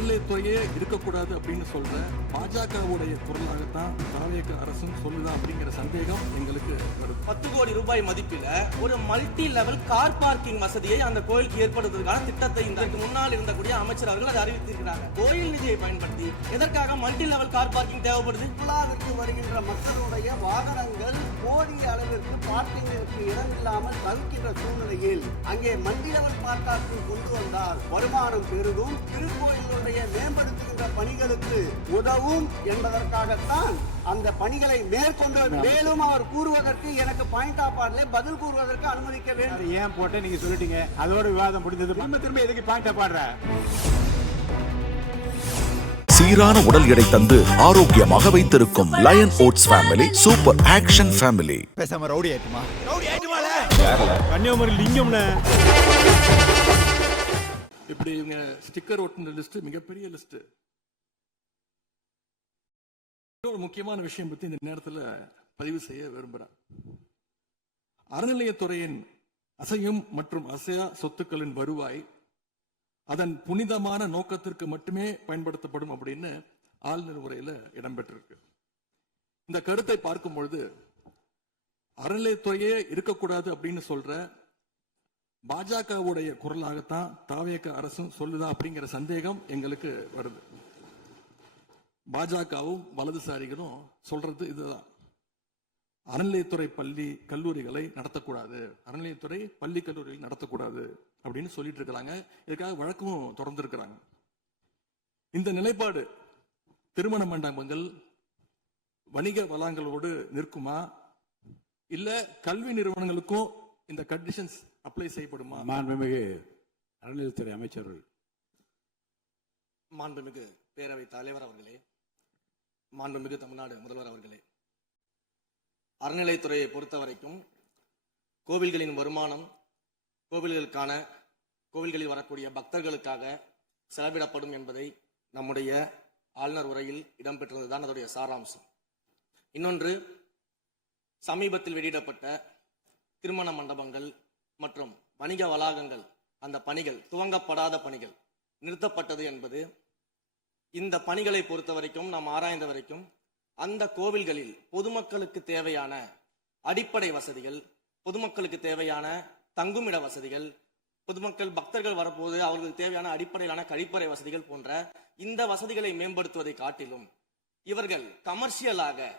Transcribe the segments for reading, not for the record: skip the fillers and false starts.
அறநிலையத்துறையே இருக்கக்கூடாது அப்படின்னு சொல்ற பாஜகவுடைய குரலாகத்தான் தாவேக அரசும் சொல்லுதா அப்படிங்கிற சந்தேகம் எங்களுக்கு வருது. 10 கோடி ரூபாய் மதிப்பில ஒரு மல்டி லெவல் கார் பார்க்கிங் வசதியை அந்த கோயிலுக்கு ஏற்படுத்துவதற்கான திட்டத்தை இதற்கு முன்னால் இருந்தக்கூடிய அமைச்சர் அவர்கள் அதை அறிவித்திருக்கிறாங்க. கோயில் நிதியை பயன்படுத்தி எதற்காக மல்டி லெவல் கார் பார்க்கிங் தேவைப்படுது? சுற்றுலாவிற்கு வருகின்ற மக்களுடைய வாகனங்கள் போதிய அளவிற்கு பார்க்கிங்கிற்கு இடமில்லாமல் தவிக்கின்ற சூழ்நிலையில் அங்கே மல்டி லெவல் கார் பார்க்கிங் கொண்டு வந்தால் வருமானம் பெருகும், திருக்கோயிலுடைய மேம்படுத்துகின்ற பணிகளுக்கு உதவும் என்பதற்காகத்தான் அந்த பணிகளை மேற்கொண்டு மேலும் அவர் கூறுவதற்கு எனக்கு பாயிண்ட் ஆஃப் ஆர்டர்ல பதில் கூறுவதற்கு அனுமதிக்க வேண்டும். ஏன் போட்டு நீங்க சொல்லிட்டீங்க, அதோட விவாதம் முடிந்தது. திரும்ப எதுக்கு பாயிண்ட் ஆஃப் ஆர்டர்? சீரான உடல் எடை தந்து ஆரோக்கியமாக வைத்திருக்கும் lion oats family super action family. பேசாம ரவுடி ஆயிட்டுமா? கன்னியாகுமரி லிங்கம்ல இப்படி இவங்க ஸ்டிக்கர் ஒட்டின லிஸ்ட் மிகப்பெரிய லிஸ்ட். ஒரு முக்கியமான விஷயம் பத்தி இந்த நேரத்தில் பதிவு செய்ய விரும்புகிறேன். அறநிலையத்துறையின் அசையும் மற்றும் அசையா சொத்துக்களின் வருவாய் அதன் புனிதமான நோக்கத்திற்கு மட்டுமே பயன்படுத்தப்படும் அப்படின்னு ஆளுநர் உரையில இடம்பெற்றிருக்கு. இந்த கருத்தை பார்க்கும் பொழுது அறநிலையத்துறையே இருக்கக்கூடாது அப்படின்னு சொல்ற பாஜகவுடைய குரலாகத்தான் தாவேக அரசும் சொல்லுதா அப்படிங்கிற சந்தேகம் எங்களுக்கு வருது. பாஜகவும் வலதுசாரிகளும் சொல்றது இதுதான். அறநிலையத்துறை பள்ளி கல்லூரிகளை நடத்தக்கூடாது, அறநிலையத்துறை பள்ளி கல்லூரிகளை நடத்தக்கூடாது அப்படின்னு சொல்லிட்டு இருக்கிறாங்க. இதுக்காக வழக்கும் தொடர்ந்து இருக்கிறாங்க. இந்த நிலைப்பாடு திருமண மண்டபங்கள் வணிக வளங்களோடு நிற்குமா, இல்ல கல்வி நிறுவனங்களுக்கும் இந்த கண்டிஷன்ஸ் அப்ளை செய்யப்படுமா? மாண்புமிகு அறநிலையத்துறை அமைச்சர்கள், மாண்புமிகு பேரவை தலைவர் அவர்களே, மாண்புமிகு தமிழ்நாடு முதல்வர் அவர்களே, அறநிலையத்துறையை பொறுத்த வரைக்கும் கோவில்களின் வருமானம் கோவில்களுக்கான கோவில்களில் வரக்கூடிய பக்தர்களுக்காக செலவிடப்படும் என்பதை நம்முடைய ஆளுநர் உரையில் இடம்பெற்றதுதான் அதோடைய சாராம்சம். இன்னொன்று, சமீபத்தில் வெளியிடப்பட்ட திருமண மண்டபங்கள் மற்றும் வணிக வளாகங்கள் அந்த பணிகள் துவங்கப்படாத பணிகள் நிறுத்தப்பட்டது என்பது இந்த பணிகளை பொறுத்த வரைக்கும் நாம் ஆராய்ந்த வரைக்கும் அந்த கோவில்களில் பொதுமக்களுக்கு தேவையான அடிப்படை வசதிகள், பொதுமக்களுக்கு தேவையான தங்குமிட வசதிகள், பொதுமக்கள் பக்தர்கள் வரப்போது அவர்களுக்கு தேவையான அடிப்படையிலான கழிப்பறை வசதிகள் போன்ற இந்த வசதிகளை மேம்படுத்துவதை காட்டிலும் இவர்கள் கமர்ஷியலாக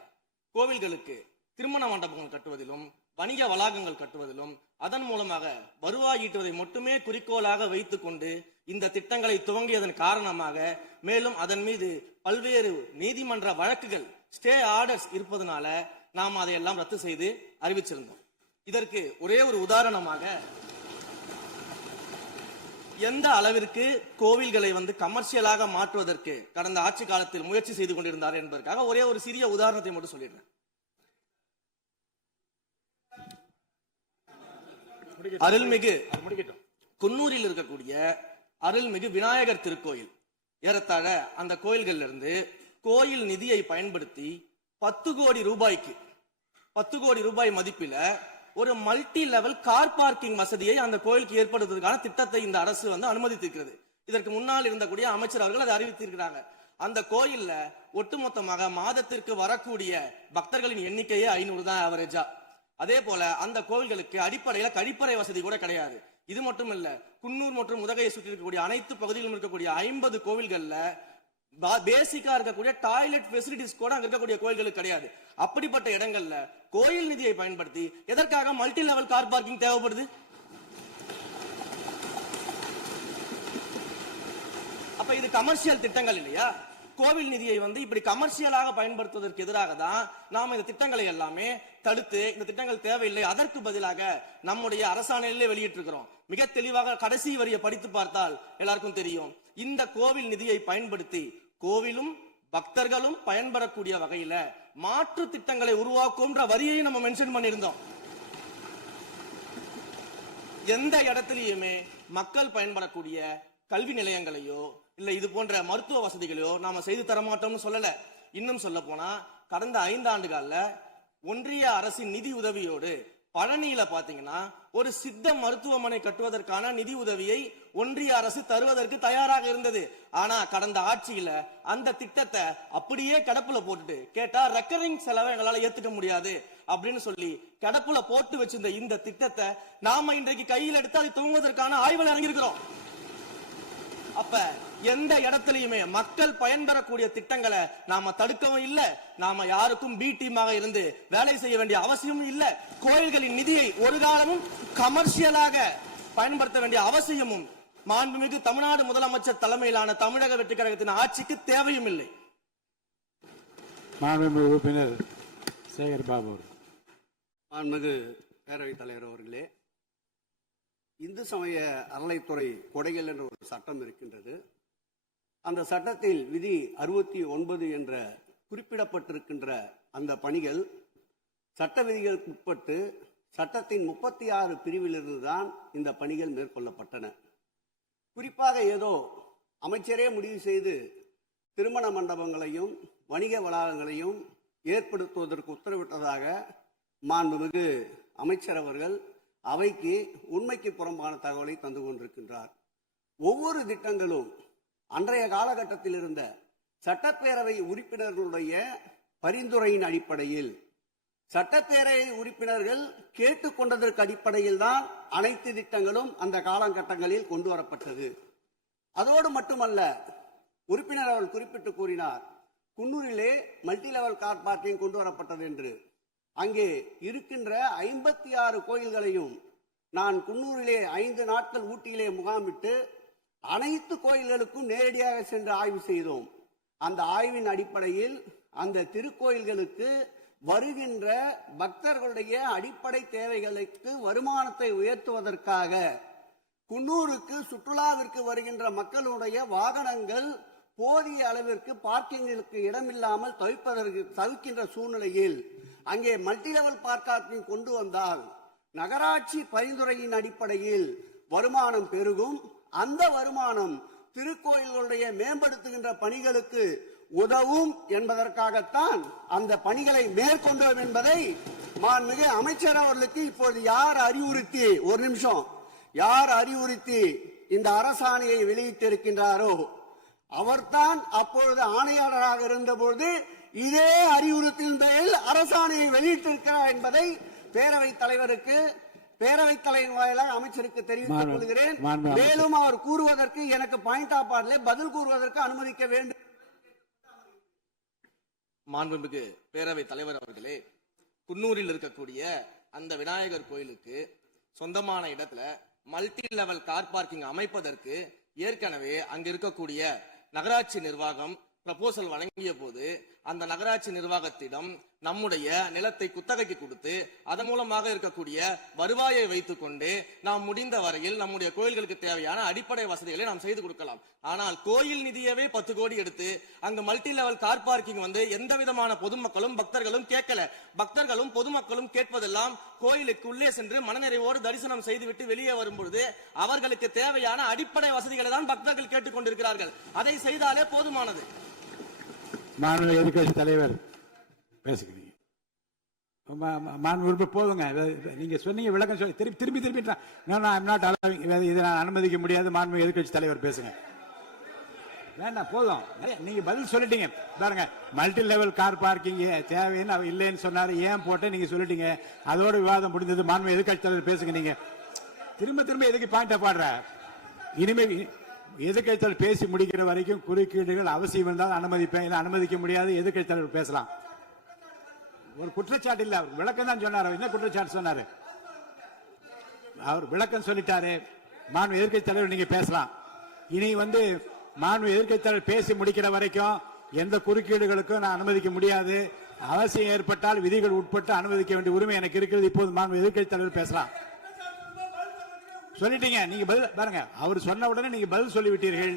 கோவில்களுக்கு திருமண மண்டபங்கள் கட்டுவதிலும் வணிக வளாகங்கள் கட்டுவதிலும் அதன் மூலமாக வருவாய் ஈட்டுவதை மட்டுமே குறிக்கோளாக வைத்துக் கொண்டு இந்த திட்டங்களை துவங்கியதன் காரணமாக மேலும் அதன் மீது பல்வேறு நீதிமன்ற வழக்குகள் ஸ்டே ஆர்டர்ஸ் இருப்பதனால நாம் அதையெல்லாம் ரத்து செய்து அறிவிச்சிருந்தோம். இதற்கு ஒரே ஒரு உதாரணமாக எந்த அளவிற்கு கோவில்களை கமர்ஷியலாக மாற்றுவதற்கு கடந்த ஆட்சி காலத்தில் முயற்சி செய்து கொண்டிருந்தார் என்பதற்காக ஒரே ஒரு சிறிய உதாரணத்தை மட்டும் சொல்லிடுறேன். அருள்மிகு குன்னூரில் இருக்கக்கூடிய அருள்மிகு விநாயகர் திருக்கோயில், ஏறத்தாழ அந்த கோயில்கள் இருந்து கோயில் நிதியை பயன்படுத்தி 10 கோடி ரூபாய்க்கு 10 கோடி ரூபாய் மதிப்பில ஒரு மல்டி லெவல் கார் பார்க்கிங் வசதியை அந்த கோயிலுக்கு ஏற்படுத்துவதற்கான திட்டத்தை இந்த அரசு அனுமதித்திருக்கிறது. இதற்கு முன்னால் இருந்தக்கூடிய அமைச்சர் அவர்கள் அதை அறிவித்திருக்கிறாங்க. அந்த கோயில்ல ஒட்டுமொத்தமாக மாதத்திற்கு வரக்கூடிய பக்தர்களின் எண்ணிக்கையே 500 தான் ஆவரேஜா. அதே போல அந்த கோவில்களுக்கு அடிப்படையில கழிப்பறை வசதி கூட கிடையாது. இது மட்டும் இல்ல, குன்னூர் மற்றும் உதகையை சுற்றி இருக்கக்கூடிய அனைத்து பகுதிகளிலும் இருக்கக்கூடிய 50 கோவில்கள்ல பேசிக்கா இருக்கக்கூடிய டாய்லெட் ஃபெசிலிட்டிஸ் கூட அங்க இருக்கக்கூடிய கோயில்களுக்கு கிடையாது. அப்படிப்பட்ட இடங்கள்ல கோயில் நிதியை பயன்படுத்தி எதற்காக மல்டி லெவல் கார் பார்க்கிங் தேவைப்படுது? அப்ப இது கமர்ஷியல் திட்டங்கள் இல்லையா? கோவில் நிதியை இப்படி கமர்ஷியலாக பயன்படுத்துவதற்கு எதிராக தான் நாம் இந்த திட்டங்களை எல்லாமே தடுத்து இந்த திட்டங்கள் தேவையில்லை, அதற்கு பதிலாக நம்முடைய அரசாணையிலே வெளியிட்டிருக்கிறோம். மிக தெளிவாக கடைசி வரியை படித்து பார்த்தால் எல்லாருக்கும் தெரியும். இந்த கோவில் நிதியை பயன்படுத்தி கோவிலும் பக்தர்களும் பயன்பெறக்கூடிய வகையில மாற்று திட்டங்களை உருவாக்கும் வரியை நம்ம மென்ஷன் பண்ணியிருந்தோம். எந்த இடத்திலேயுமே மக்கள் பயன்படக்கூடிய கல்வி நிலையங்களையோ இல்ல இது போன்ற மருத்துவ வசதிகளையோ நாம செய்து தரமாட்டோம்னு சொல்லல. இன்னும் சொல்ல போனா கடந்த 5 ஆண்டுகள்ல ஒன்றிய அரசின் நிதி உதவியோடு பழனியில பாத்தீங்கன்னா ஒரு சித்த மருத்துவமனை கட்டுவதற்கான நிதி உதவியை ஒன்றிய அரசு தருவதற்கு தயாராக இருந்தது. ஆனா கடந்த ஆட்சியில அந்த திட்டத்தை அப்படியே கிடப்புல போட்டுட்டு கேட்டா ரெக்கரிங் செலவை எங்களால ஏத்துக்க முடியாது அப்படின்னு சொல்லி கிடப்புல போட்டு வச்சிருந்த இந்த திட்டத்தை நாம இன்றைக்கு கையில் எடுத்து அதை துவங்குவதற்கான ஆய்வில் இறங்கியிருக்கிறோம். அப்ப எந்த இடத்திலையுமே மக்கள் பயன்பெறக்கூடிய திட்டங்களை நாம தடுக்கவும் இல்ல, நாம யாருக்கும் பி டீமாக இருந்து வேலை செய்ய வேண்டிய அவசியமும் இல்ல. கோயில்களின் நிதியை ஒரு காலமும் கமர்ஷியலாக பயன்படுத்த வேண்டிய அவசியமும் மாண்புமிகு தமிழ்நாடு முதலமைச்சர் தலைமையிலான தமிழக வெற்றி கழகத்தின் ஆட்சிக்கு தேவையும் இல்லை. மாண்புமிகு உறுப்பினர் சேகர் பாபு. மாண்புமிகு பேரவைத் தலைவர் அவர்களே, இந்து சமய அறநிலைத்துறை கொடைகள் என்ற ஒரு சட்டம் இருக்கின்றது. அந்த சட்டத்தில் விதி 69 என்ற குறிப்பிடப்பட்டிருக்கின்ற அந்த பணிகள் சட்ட விதிகளுக்கு உட்பட்டு சட்டத்தின் 36 பிரிவிலிருந்து தான் இந்த பணிகள் மேற்கொள்ளப்பட்டன. குறிப்பாக ஏதோ அமைச்சரே முடிவு செய்து திருமண மண்டபங்களையும் வணிக வளாகங்களையும் ஏற்படுத்துவதற்கு உத்தரவிட்டதாக மாண்புமிகு அமைச்சர் அவர்கள் அவைக்கு உண்மைக்கு புறம்பான தகவலை தந்து கொண்டிருக்கின்றார். ஒவ்வொரு திட்டங்களும் அன்றைய காலகட்டத்தில் இருந்த சட்டப்பேரவை உறுப்பினர்களுடைய பரிந்துரையின் அடிப்படையில் சட்டப்பேரவை உறுப்பினர்கள் கேட்டுக்கொண்டதற்கு அடிப்படையில் தான் அனைத்து திட்டங்களும் அந்த காலகட்டங்களில் கொண்டு வரப்பட்டது. அதோடு மட்டுமல்ல, உறுப்பினர் அவர்கள் குறிப்பிட்டு கூறினார், குன்னூரிலே மல்டி லெவல் கார் பார்க்கிங் கொண்டு வரப்பட்டது என்று. அங்கே இருக்கின்ற 56 கோயில்களையும் நான் குன்னூரிலே 5 நாட்கள் ஊட்டியிலே முகாமிட்டு அனைத்து கோயில்களுக்கும் நேரடியாக சென்று ஆய்வு செய்தோம். அந்த ஆய்வின் அடிப்படையில் அந்த திருக்கோயில்களுக்கு வருகின்ற பக்தர்களுடைய அடிப்படை தேவைகளுக்கு வருமானத்தை உயர்த்துவதற்காக குன்னூருக்கு சுற்றுலாவிற்கு வருகின்ற மக்களுடைய வாகனங்கள் போதிய அளவிற்கு பார்க்கிங்களுக்கு இடமில்லாமல் தவிக்கின்ற சூழ்நிலையில் அங்கே மல்டி லெவல் பார்க்கிங் கொண்டு வந்தால் நகராட்சி பரிந்துரையின் அடிப்படையில் வருமானம் பெருகும். அந்த வருமானம் திருக்கோயில்களுடைய மேம்படுத்துகின்ற பணிகளுக்கு உதவும் என்பதற்காகத்தான் அந்த பணிகளை மேற்கொண்டோம் என்பதை மாண்புமிகு அமைச்சர் அவர்களுக்கு இப்போது யார் அறிவுறுத்தி, ஒரு நிமிஷம், யார் அறிவுறுத்தி இந்த அரசாணையை வெளியிட்டிருக்கின்றாரோ அவர்தான் அப்பொழுது ஆணையாளராக இருந்தபோது இதே அறிவுறுத்தின் பேரில் அரசாணையை வெளியிட்டிருக்கிறார் என்பதை பேரவைத் தலைவருக்கு, பேரவைத் தலைவர் வாயிலாக அமைச்சருக்கு தெரிவித்துக் கொள்கிறேன். மேலும் அவர் கூறுவதற்கு எனக்கு பாயிண்ட் ஆஃப் ஆர்டர்ல பதில் கூறுவதற்கு அனுமதிக்க வேண்டும். மாண்புமிகு பேரவைத் தலைவர் அவர்களே, குன்னூரில் இருக்கக்கூடிய அந்த விநாயகர் கோயிலுக்கு சொந்தமான இடத்துல மல்டி லெவல் கார் பார்க்கிங் அமைப்பதற்கு ஏற்கனவே அங்க இருக்கக்கூடிய நகராட்சி நிர்வாகம் ப்ரப்போசல் வழங்கிய போது அந்த நகராட்சி நிர்வாகத்திடம் நம்முடைய நிலத்தை குத்தகைக்கு கொடுத்து அதன் மூலமாக இருக்கக்கூடிய வருவாயை வைத்துக் கொண்டு நாம் முடிந்த வரையில் நம்முடைய கோயில்களுக்கு தேவையான அடிப்படை வசதிகளை நாம் செய்து கொடுக்கலாம். ஆனால் கோயில் நிதியவே 10 கோடி எடுத்து அங்க மல்டி லெவல் கார் பார்க்கிங் வந்து எந்த விதமான பொதுமக்களும் பக்தர்களும் கேட்கல. பக்தர்களும் பொதுமக்களும் கேட்பதெல்லாம் கோயிலுக்கு உள்ளே சென்று மனநிறைவோடு தரிசனம் செய்துவிட்டு வெளியே வரும்பொழுது அவர்களுக்கு தேவையான அடிப்படை வசதிகளை தான் பக்தர்கள் கேட்டுக் கொண்டிருக்கிறார்கள். அதை செய்தாலே போதுமானது. மாநில எதிர்கட்சி தலைவர் பேசுகிறீங்க. மாண்பு போதுங்க. நீங்க சொன்னீங்க விளக்கம் சொல்லி திருப்பி இதை நான் அனுமதிக்க முடியாது. மாண்பு எதிர்கட்சி தலைவர் பேசுங்க. வேண்டாம், போதும். நீங்க பதில் சொல்லிட்டீங்க பாருங்க. மல்டி லெவல் கார் பார்க்கிங் தேவைன்னு அவர் இல்லைன்னு சொன்னாரு, ஏன் போட்டு நீங்க சொல்லிட்டீங்க. அதோட விவாதம் முடிந்தது. மாண்பு எதிர்கட்சி தலைவர் பேசுங்க. நீங்க திரும்ப எதுக்கு பாயிண்ட் பாடுற? இனிமே எதிர்கட்சி தலைவர் பேசி முடிக்கிற வரைக்கும் குறுக்கீடுகள் அவசியம் இருந்தால் அனுமதிப்பேன், அனுமதிக்க முடியாது. எதிர்கட்சி தலைவர் பேசலாம். ஒரு குற்றச்சாட்டு இல்ல, அவர் விளக்கம் தான் சொன்னார். என்ன குற்றச்சாட்டு சொன்னாரு? அவர் விளக்கம் சொல்லிட்டாரு. மாண்பு எதிர்கட்சி தலைவர் நீங்க பேசலாம். இனி மாண்பு எதிர்கட்சி தலைவர் பேசி முடிக்கிற வரைக்கும் எந்த குறுக்கீடுகளுக்கும் நான் அனுமதிக்க முடியாது. அவசியம் ஏற்பட்டால் விதிகள் உட்பட்டு அனுமதிக்க வேண்டிய உரிமை எனக்கு இருக்கிறது. இப்போது மாண்பு எதிர்கட்சி தலைவர் பேசலாம். சொல்லிட்டீங்க. நீங்க பதில் பாருங்க. அவர் சொன்ன உடனே நீங்க பதில் சொல்லிவிட்டீர்கள்.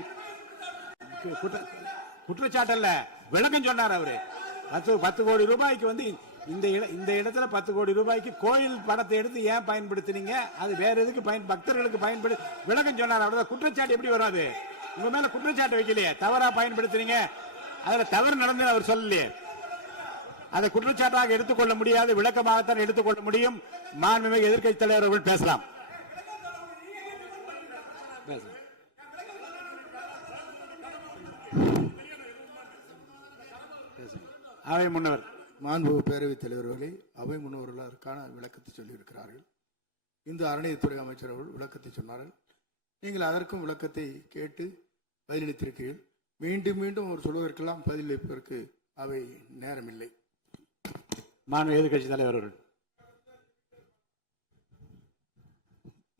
குற்றச்சாட்டு அல்ல, விளக்கம் சொன்னார் அவரு. 10 கோடி ரூபாய்க்கு இந்த இடத்துல 10 கோடி ரூபாய்க்கு கோயில் பணத்தை எடுத்து ஏன் பயன்படுத்தினீங்க, அது வேற எதுக்கு பக்தர்களுக்கு பயன்படு விளக்கம் சொன்னார். அவ்வளவுதான். குற்றச்சாட்டு எப்படி வராது? உங்க மேல குற்றச்சாட்டு வைக்கலையே, தவறா பயன்படுத்துறீங்க, அதுல தவறு நடந்து அவர் சொல்லலையே. அதை குற்றச்சாட்டாக எடுத்துக்கொள்ள முடியாது, விளக்கமாகத்தான் எடுத்துக்கொள்ள முடியும். மாண்புமிகு எதிர்க்கட்சி தலைவர் அவர்கள் பேசலாம். அவை முன்னவர். மாண்புமிகு பேரவைத் தலைவர் அவர்களே, அவை முன்னவர்கள் அதற்கான விளக்கத்தை சொல்லியிருக்கிறார்கள். இந்த அறநிலையத்துறை அமைச்சர் அவர்கள் விளக்கத்தை சொன்னார்கள். நீங்கள் அதற்கும் விளக்கத்தை கேட்டு பதிலளித்திருக்கிறீர்கள். மீண்டும் மீண்டும் அவர் சொல்வதற்கெல்லாம் பதிலளிப்பதற்கு அவை நேரமில்லை. மாண்புமிகு எதிர்க்கட்சி தலைவர் அவர்கள்.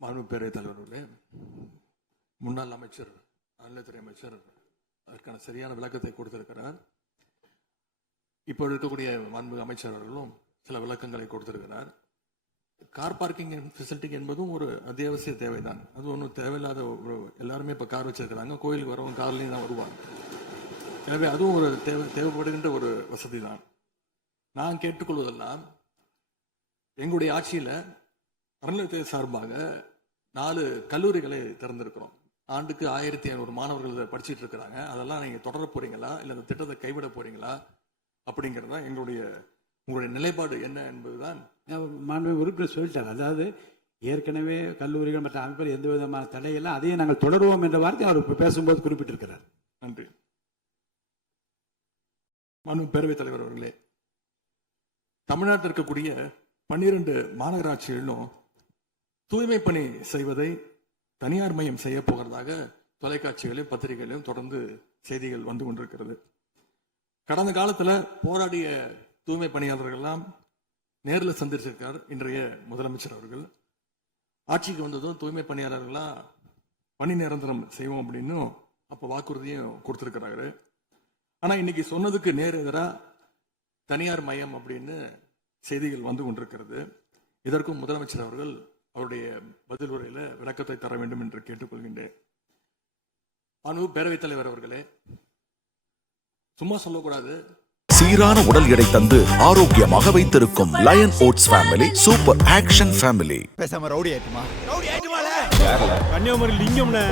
மாண்புமிகு பேரவைத் தலைவர்களே, முன்னாள் அமைச்சர் அறநிலையத்துறை அமைச்சர் அதற்கான சரியான விளக்கத்தை கொடுத்திருக்கிறார். இப்போ இருக்கக்கூடிய மாண்புமிகு அமைச்சர் அவர்களும் சில விளக்கங்களை கொடுத்திருக்கிறார். கார் பார்க்கிங் ஃபெசிலிட்டி என்பதும் ஒரு அத்தியாவசிய தேவைதான். அது ஒன்றும் தேவையில்லாத ஒரு, எல்லாருமே இப்போ கார் வச்சிருக்கிறாங்க, கோயிலுக்கு வரவங்க கார்லையும் தான் வருவாங்க. எனவே அதுவும் ஒரு தேவைப்படுகின்ற ஒரு வசதி தான். நான் கேட்டுக்கொள்வதெல்லாம், எங்களுடைய ஆட்சியில் அறநிலையத்துறை சார்பாக 4 கல்லூரிகளை திறந்திருக்கிறோம். ஆண்டுக்கு 1500 மாணவர்கள் படிச்சுட்டு இருக்கிறாங்க. அதெல்லாம் நீங்கள் தொடர போறீங்களா, இல்லை இந்த திட்டத்தை கைவிட போறீங்களா அப்படிங்கிறதா உங்களுடைய நிலைப்பாடு என்ன என்பதுதான். மாண்புமிகு உறுப்பினர் சொல்லிட்டாங்க. அதாவது ஏற்கனவே கல்லூரிகள் மற்ற அமைப்பில் எந்த விதமான தடையெல்லாம் அதையும் நாங்கள் தொடருவோம் என்ற வார்த்தை அவர் பேசும்போது குறிப்பிட்டிருக்கிறார். நன்றி. மாண்புமிகு பேரவைத் தலைவர் அவர்களே, தமிழ்நாட்டில் இருக்கக்கூடிய 12 மாநகராட்சிகளிலும் தூய்மை பணி செய்வதை தனியார் மயம் செய்ய போகிறதாக தொலைக்காட்சிகளையும் பத்திரிகைகளையும் தொடர்ந்து செய்திகள் வந்து கொண்டிருக்கிறது. கடந்த காலத்துல போராடிய தூய்மை பணியாளர்கள் எல்லாம் நேரில் சந்திச்சிருக்கார் இன்றைய முதலமைச்சர் அவர்கள். ஆட்சிக்கு வந்ததும் தூய்மை பணியாளர்கள்லாம் பணி நிரந்தரம் செய்வோம் அப்படின்னு அப்போ வாக்குறுதியும் கொடுத்திருக்கிறாரு. ஆனா இன்னைக்கு சொன்னதுக்கு நேர் எதிராக தனியார் மயம் அப்படின்னு செய்திகள் வந்து கொண்டிருக்கிறது. இதற்கும் முதலமைச்சர் அவர்கள் அவருடைய பதில் உரையில விளக்கத்தை தர வேண்டும் என்று கேட்டுக்கொள்கின்றேன். பேரவைத் தலைவர் அவர்களே, சும்மா சொல்லக்கூடாது. சீரான உடல் எடை தந்து ஆரோக்கியமாக வைத்திருக்கும் lion oats family super action family. பேசாம ரவுடி ஆயிட்டுமா? கன்னியாகுமரி லிங்கம்னே.